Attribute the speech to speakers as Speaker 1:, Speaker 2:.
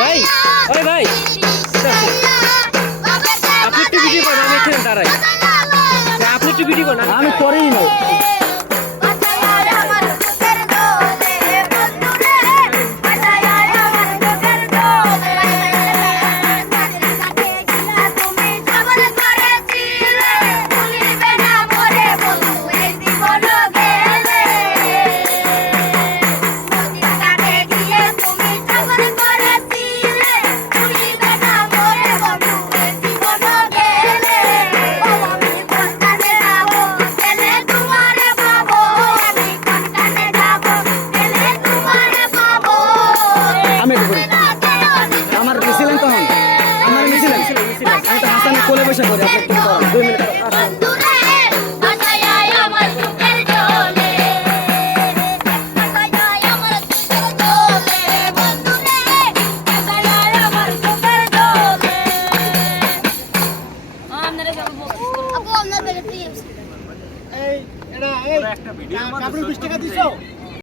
Speaker 1: ভাই ওই
Speaker 2: ভাই।
Speaker 1: আপনি একটু ভিডিও করেন আমি এখানে
Speaker 2: দাঁড়াই
Speaker 1: আপনি একটু
Speaker 2: ভিডিও করেন
Speaker 3: আমি করেই না
Speaker 1: আমি
Speaker 3: তো হাসানের কোলে
Speaker 2: আপনি দুই টাকা দিছো?